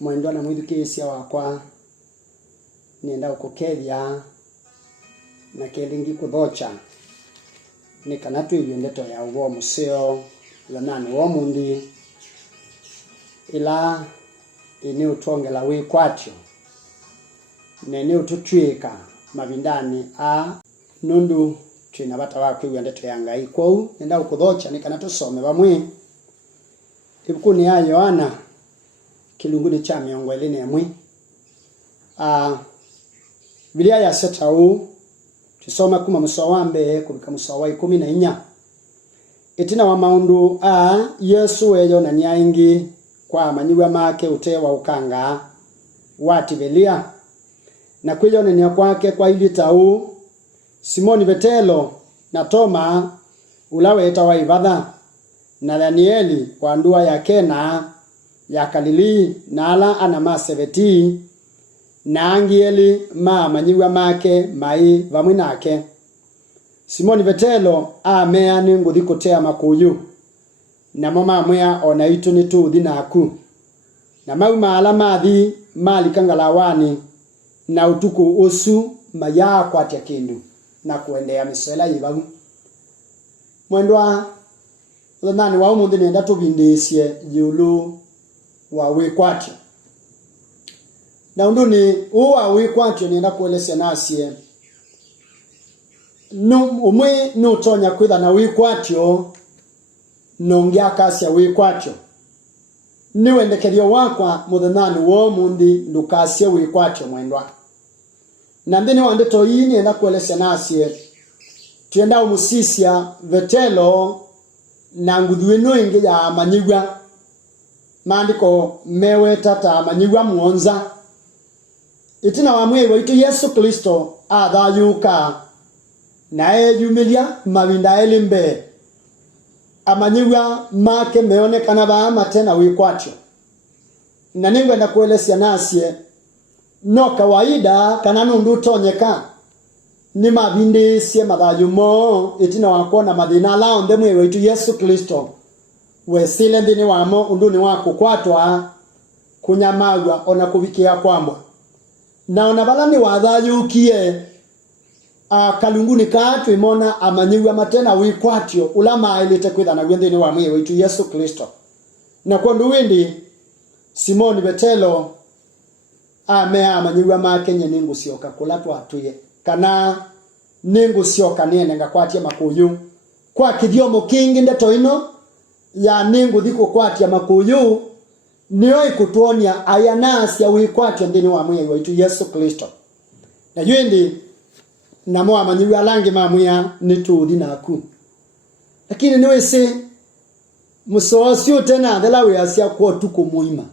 Mwendwa na mwithikisia wakwa nienda ukukethia na kelingi kuthocha ni kana twiwe ndeto ya uwo museo lanani wo mundi ila ini utongela wi kwatyo nene ututwika mabindani a nundu twina bata wa kwiwe ndeto ya Ngai kwou nenda ukuthocha ni kana tusome bamwe ibukuni ya Yohana kilunguni cha 21 Biblia ya setau tusoma kuma musawambe kubika musawa 14 itina wa maundu Yesu eyo na nyaingi kwa manyiwa make utewa ukanga wati belia na kwiyo nenia kwake kwa ili tau Simoni Petelo na Toma ulawe etawa ibadha na Danieli kwa ndua ya Kena ya Galili na ala ana maseveti na angieli manyiwa make mai vamwe nake Simoni Petelo amea ni nguthi kutea makuyu na mama mwea ona itu ni tuthi naku na mau maala mathi malikangalawani na utuku usu maya kwatia kindu na kuendea misela ibagu mwendwa nani wa umundi nenda tubindisye yulu wa wikwatyo na unduni uwa wikwatyo nenda kuelesya nasye umwe nutonya kwitha na wikwatyo nongia kasya wikwatyo niwendekerio wakwa muthenani wo mundi ndukasye wikwatyo mwendwa na ndini wandeto hii nenda kuelesya nasye tuenda umusisya Vetelo na nguthuino ingi ya manyigwa maandiko mewe tata manyigwa muonza itina wa mwe waitu Yesu Kristo athayuka na yumilia mawinda elimbe amanyigwa make meonekana ba matena wikwatyo na ningwenda kuelesya nasye no kawaida kana nundu tonyeka ni mabindisye mathayumo itina wa kuona mathina lao ndemwe waitu Yesu Kristo wesile ndini wamo unduni wako kwatwa kunyamagwa ona kubikia kwamba na ona bala ni wathayukie kalunguni katu imona amanyigwa matena wikwatyo ulama ilite kwitha na ndini wa mwe waitu Yesu Kristo na kondu windi Simoni Petelo amea amanyigwa make nyengu sioka kulatwa atuye kana ningu sioka nienenga kwatia makuyu kwa kithiomo kingi ndeto ino ya ningu thiko kwatia makuyu niyo ikutuonia ayanasi ya wikwatyo ndini wa mwe waitu Yesu Kristo na yuindi na mwa manyiwa langi mamwia nituthi naku lakini niwese musosio tena ndela we asia kwa tuko muima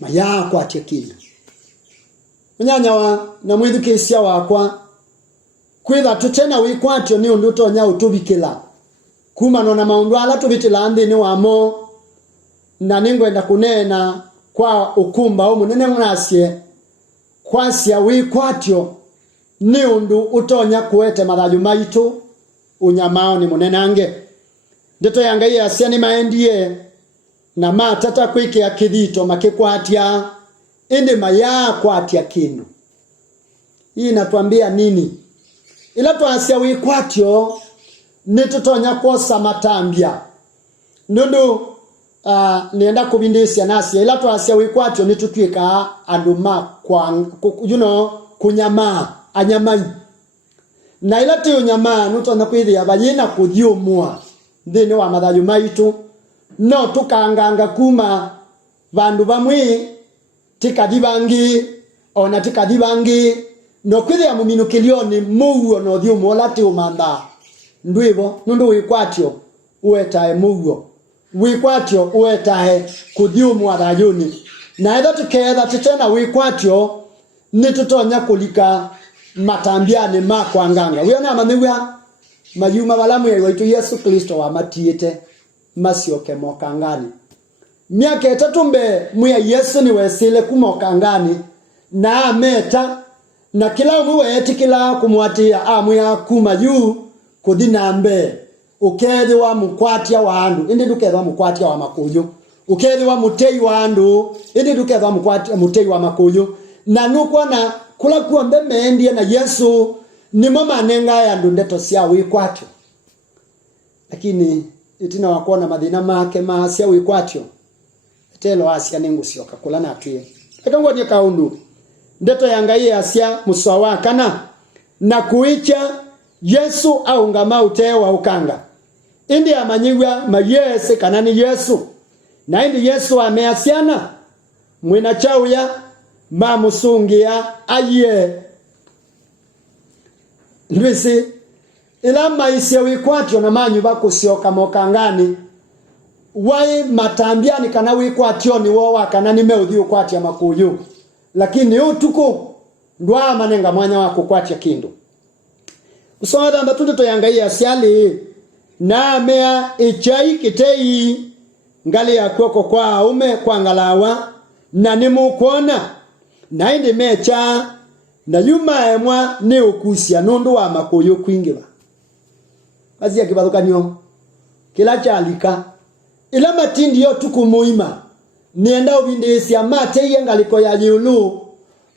maya kwatia kindu Munyanya wa na mwithukisia wakwa kwitha tutena wikwatyo ni undu tonya utubikila kuma nona maundu ala tubitila ndini wamo na ningwenda kunena kwa ukumba umunene munasye kwasya wikwatyo ni undu utonya kuete mathayu maitu unyamao ni munenange ndeto ya Ngai asya ni maendie na matata kwikia kithito makikwatia indi maya kwatia kindu hii inatuambia nini ila twasya wikwatyo nitutonya kosa matambia nundu nienda kubindisya nasya ila twasya wikwatyo nitutwika anduma kwa kunyama anyamai na ila ti unyama nutonya kwithia bayina kuthiumwa ndini wa mathayu maitu no tukanganga kuma vandu bamwe tikathibangi ona tikathibangi no kwithia muminukilioni muguo no thiumwa lati umanda ndwivo nundu wikwatyo uetae muguo wikwatyo uetae kuthiumwa thayuni na etha tuketha titena wikwatyo nitutonya kulika matambiani makwanganga wiona manigwa mayuma balamwe waitu Yesu Kristo wa matiete masioke mokangani miaka 3 mbe mwe Yesu ni wesile kumokangani na ameta na kila umwe wetikila kumwatia amwe kuma yu kuthina mbe ukethi wa mukwatia wa andu indi ndukethwa mukwatia wa makuyu ukethwa mutei wa andu indi ndukethwa mutei wa makuyu na nukwana kula kuombe meendie na Yesu nimo manenga ya andu ndeto cia wikwatyo lakini itina wakuona mathina make ma cia wikwatyo telo asia ningu sioka kula na atwie ekangwa ni kaundu ndeto ya Ngai asia musawa kana na kuicha Yesu aungama utewa ukanga indi amanyiwa mayese kana ni Yesu na indi Yesu ameasiana mwina chauya mamusungia aye ndwisi ila maisha wikwatyo na manyu bakusioka mokangani wai matambiani kana wikwatyo ni wowa kana ni meuthi ukwatia makuyu lakini utuku ndwa manenga mwanya wako kwatia kindu usonga mbatunde to ya Ngai asiali na mea ichai kitei ngali ya kwoko kwa ume kwa ngalawa na nimukuona na indi mecha na yuma emwa ni ukusia nundu wa makuyu kwingiba kazi ya kibathukanio kila chalika ila matindi yo tukumuima nienda ubindisia mate yengaliko ya yulu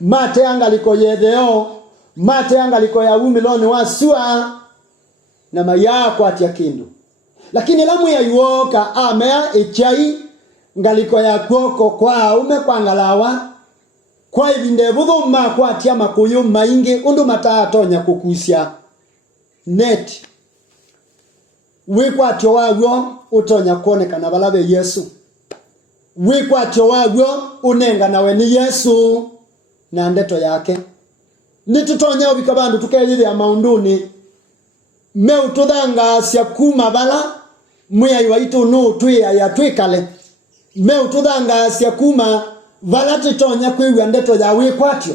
mate yangaliko yetheo mate yangaliko ya umiloni wasua na maya kwa tia kindu lakini lamu ya yuoka amea echai ngaliko ya kwoko kwa ume kwa ngalawa kwa ibinde buthu ma kwa tia makuyu maingi undu matatonya kukusia net wikwatyo wagwo utonya kuonekana balabe Yesu wikwatyo wagwo unenga nawe ni Yesu na ndeto yake nitutonya ubika bandu tukeyire ya maunduni meutudanga cia kuma bala mwiya iwaitu no twiya ya twikale meutudanga cia kuma bala tutonya kwiwa ndeto ya wikwatyo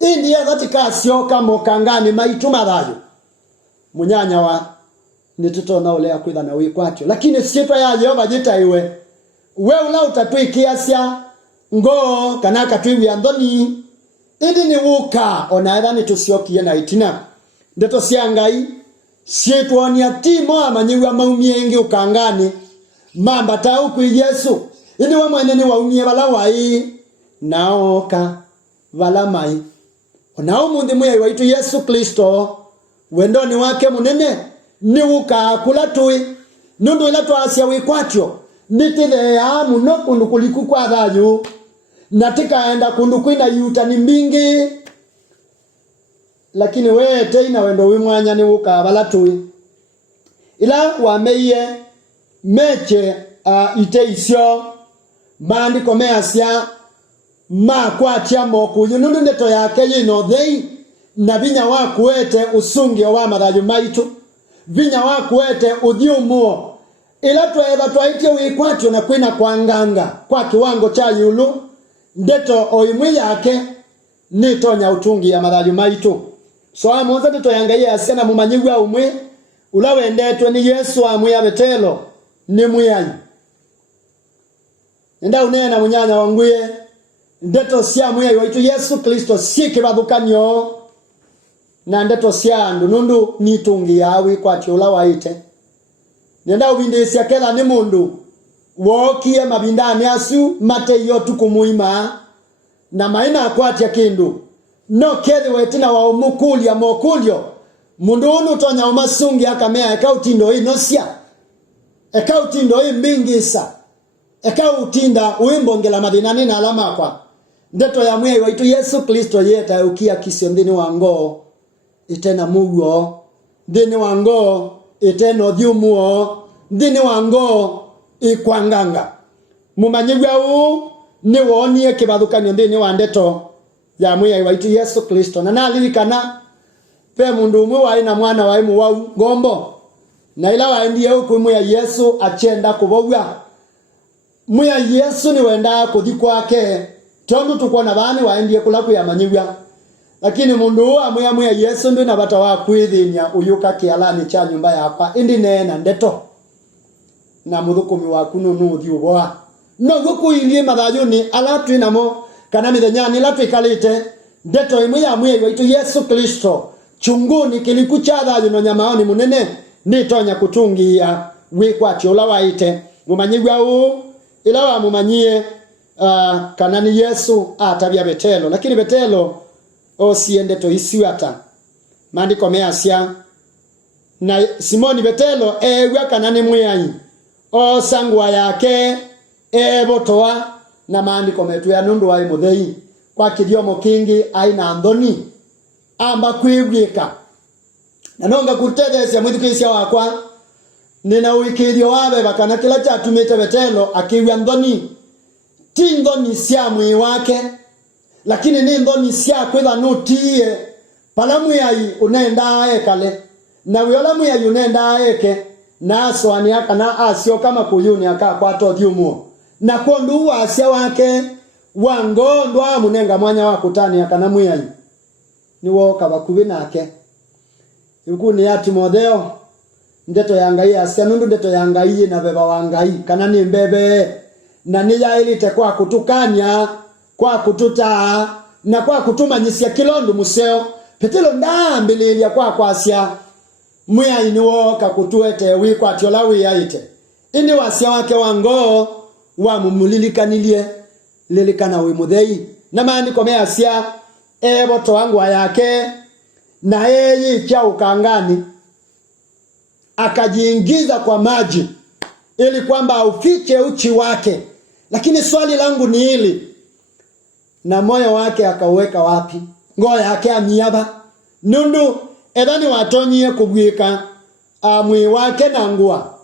indi ya gatika sioka mokangani maitu mathayo munyanya wa nitutona ulea kwitha na wikwatyo lakini sietwa ya Jehova jitaiwe we ula utatwikia cia ngo kana katwiwa ndoni indi ni wuka onaetha nitusiokie na itina ndeto cia Ngai sietwonia timo amanyiwa maumiengi ukangani mamba tau kwi Yesu indi wa mwene ni waumie bala wai naoka bala mai onao mundi mwe waitu Yesu Kristo wendoni wake munene ni wuka kula tui nundu ila twasia wikwatyo nitithe ya muno kundu kuliku kwa thayu na tikaenda kundu kwina yuta ni mbingi lakini we teina wendo wi mwanya ni wuka bala tui ila wameiye meche iteisyo maandiko measia makwatia mokuyu nundu ndeto yake yino thei na vinya wakuete usungio wa mathayu maitu vinya wakuete uthiumuo ila twaetha twaitie wikwatyo na kwina kwa nganga kwa kiwango cha yulu ndeto oimwe yake nitonya utungi ya mathayu maitu so amonza ndeto ya Ngai asiana mumanyigwa umwe ula wendetwe ni Yesu amwe abetelo ni mwiyanyu nenda unena munyanya wanguye ndeto cia mwiyanyu waitu Yesu Kristo sieke bathukanyo na ndeto cia andu nundu nitungi ya wikwatyo ula waite nenda ubindisia kela ni mundu wokie mabindani asu mate yo tukumuima na maina akwatia kindu no kedi wetina wa umukulia mokulio mundu unu tonya umasungi akamea ekautindo inosia ekautindo imbingisa ekautinda uimbongela madinani na alama kwa ndeto ya mwe waitu Yesu Kristo yeta ukia kisendini wango itena mugo dini wango iteno dhiumuo dini wango ikwanganga mumanyigwa u ni wonie kibathukanio dini wa ndeto ya mwe waitu Yesu Kristo na nalirikana pe mundu umwe wa ina mwana wa imu wa ngombo na ila waendie huku mwe Yesu achenda kubogwa mwe Yesu ni wenda kuthi kwake tondu tukona bani waendie kulaku ya manyigwa lakini mundu amwe Yesu ndio nabata wa kwithinya uyuka kialani cha nyumba yakwa indi nena ndeto na muthukumi waku nunu thiuboa no gukuilie mathayuni ala twinamo kana mithenyani la twikalite ndeto imwe ya mwe waitu Yesu Kristo chunguni kiliku cha thayu no nyamaoni munene nitonya kutungia wikwatyo ula waite mumanyigwa u ila wamumanyie kanani Yesu atabia Betelo, lakini Betelo osiende to isiwata maandiko measia na Simoni Betelo ewe kanani muyai o sangwa yake ebotoa na maandiko metu ya nundu wa muthei kwa kidiomo kingi aina Anthony amba kwigwika na nonga kutethesia mwithikisia wakwa nina wikirio wabe bakana kila cha tumite Betelo akiwi Anthony ti Anthony sia mwi wake lakini ni Anthony sia kwitha nutie palamu yai unenda ekale na wiola mu yai unenda eke na swani akana asio kama kuyuni akakwato thiumo na kondu wasia wake wangondwa munenga mwanya wa kutani akana muyai niwo kabakubi nake yukuni ya Timotheo ndeto ya Ngai asia nundu ndeto ya Ngai na beba wa Ngai kana ni mbebe na niya ilite kwa kutukania kwa kututa na kwa kutumanyisia kilondu museo Petelo ndambililia kwa asia muyai niwo kakutuete wikwa tiolawi yaite ini wasia wake wango wa mumulilikaniliye lilikana we muthei na maandiko measia eboto wangu yake na yeye kia ukangani akajiingiza kwa maji ili kwamba ufiche uchi wake. Lakini swali langu ni hili, na moyo wake akauweka wapi? Ngoya yake amiaba nundu edhani watonyie kubwika mwi wake na ngua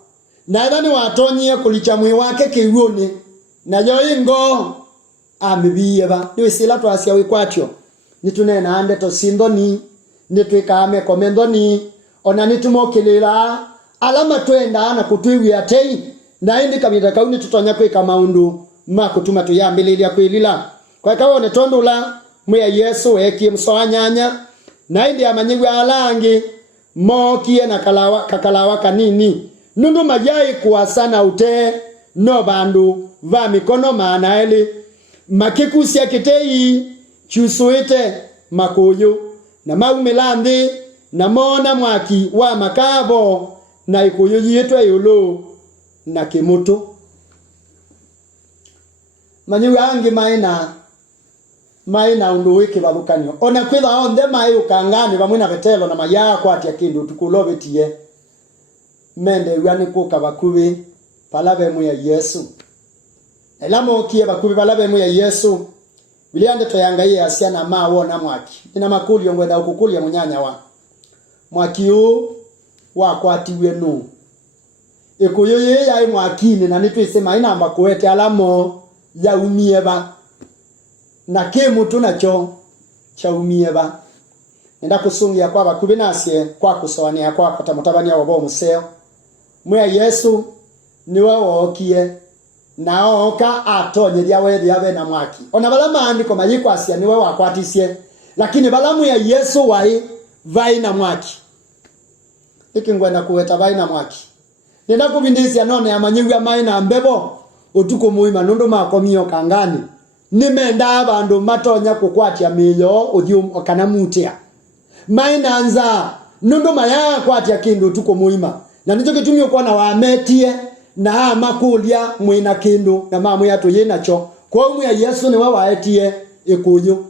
na edhani watonyie kulicha mwi wake kiwuni na yoingo amibieba niwe sila twasia wikwatyo nitunena ande to sindoni nitwikame komendoni ona nitumokilila alama twenda na kutwiwi atei na indi kamita kauni tutonya kwika maundu makutuma tuyambililia kwilila kwa kawone tondula mwe Yesu eki msoanyanya na indi amanyigu alangi mokie na kakalawa kanini nundu majai kuwasana ute no bandu va mikono maanaeli makikusia kitei chusuite makuyu na maumelandi na mona mwaki wa makabo na ikuyu yitwe yulu na kimutu manyigu angi maina undu wiki balukanyo ona kwitha onde mai ukangani bamwe na Betelo na maya kwatia kindu tukulobetie mende yani kuka bakubi palabe mu ya Yesu elamo kie bakubi palabe mu ya Yesu biliande to yangaye asiana mawo na mwaki ina makuli ngwenda ukukulia munyanya wa mwaki u wa kwatiwe no ekuyoye ya mwakini na nitwisema ina makuete alamo ya umieba na kimutu nacho cha umieba nenda kusungia kwa bakubi nasie kwa kusoania kwa kutamutabania wabo museo mwe Yesu niwe wokie naoka atonyeria wethi ave na mwaki ona bala maandiko mayiko asia niwe wakwatisie lakini bala mwe Yesu vai na mwaki ikingwenda kuweta vai na mwaki nenda kubindisia none amanyigu amai na mbebo utuko muima nundu makomio kangani nimenda abandu matonya kukwatia miyo uthium kana mutia mainanza nundu maya kwatia kindu tuko muima na nicho kitumio kwa na wametie na makulia mwina kindu na mamu yatu yinacho kwa umu ya Yesu niwe waetie ikuyu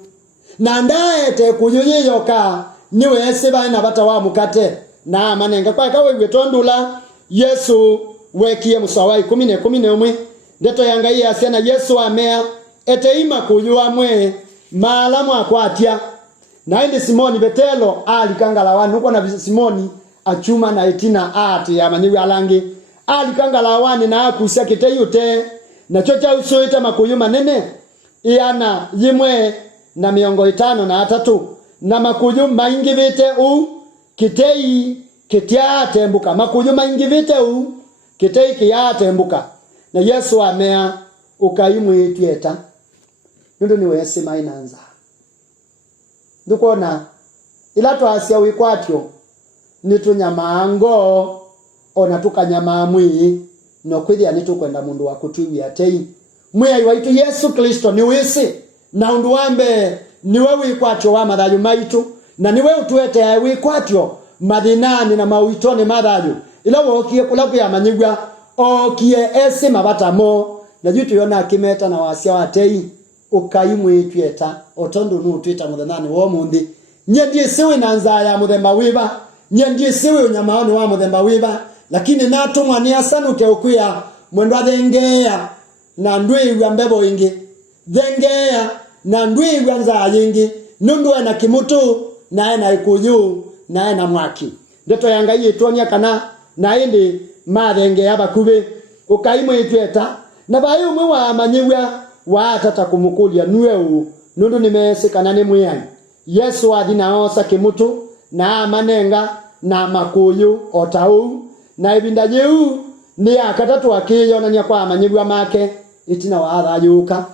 na ndaete kuyu yiyoka niwe esiba na bata wa mukate na manenga kwa kawe wetondula Yesu wekie musawai 10:11 ndeto ya Ngai asiana Yesu amea eteima kuyua mwe maalamu akwatia na indi Simoni Betelo alikangala wanu uko na Simoni achuma na itina ati ya manyigu alangi alikangala wani na akusia kiteyute na chocha usoita makuyu manene iana yimwe na miongo 5 na 3 na makuyu maingi vite kitei kitia tembuka makuyu maingi vite kitei kia tembuka na Yesu amea ukaimu itieta ndio ni wese mainanza ndukona ila twasia wikwatyo nitunyamango ona tukanyama mwi no kwithia nitukwenda mundu wa kutwiwi atei mwe waitu Yesu Kristo ni wisi na undu wambe niwe wikwatyo wa mathayu maitu na niwe utuete wikwatyo mathinani na mawitoni mathayu ila wokie kula kwa manyigwa okie ese mabatamo na jutu yona kimeta na wasia watei ukaimwe tweta otondo no twita muthanani wo mundi nyendie sewe na nzaya muthemba wiba nyendie sewe unyamaoni wa muthemba wiba lakini natumwa ni asanuke ukuya mwendo athengea na ndwi wa mbebo ingi thengea na ndwi wa nzaya ingi nundu na kimutu na ena ikuyu na ena mwaki ndeto ya Ngai itonia kana na indi mathengea bakube ukaimwe tweta na bayo umwe wa manyewa wa tata kumukulia nueu nundu nimesekana ni mwiani Yesu athina osa kimutu na manenga na makuyu otau na ibinda yeu ni akatatu akiyonania kwa manyewa make itina wa athayuka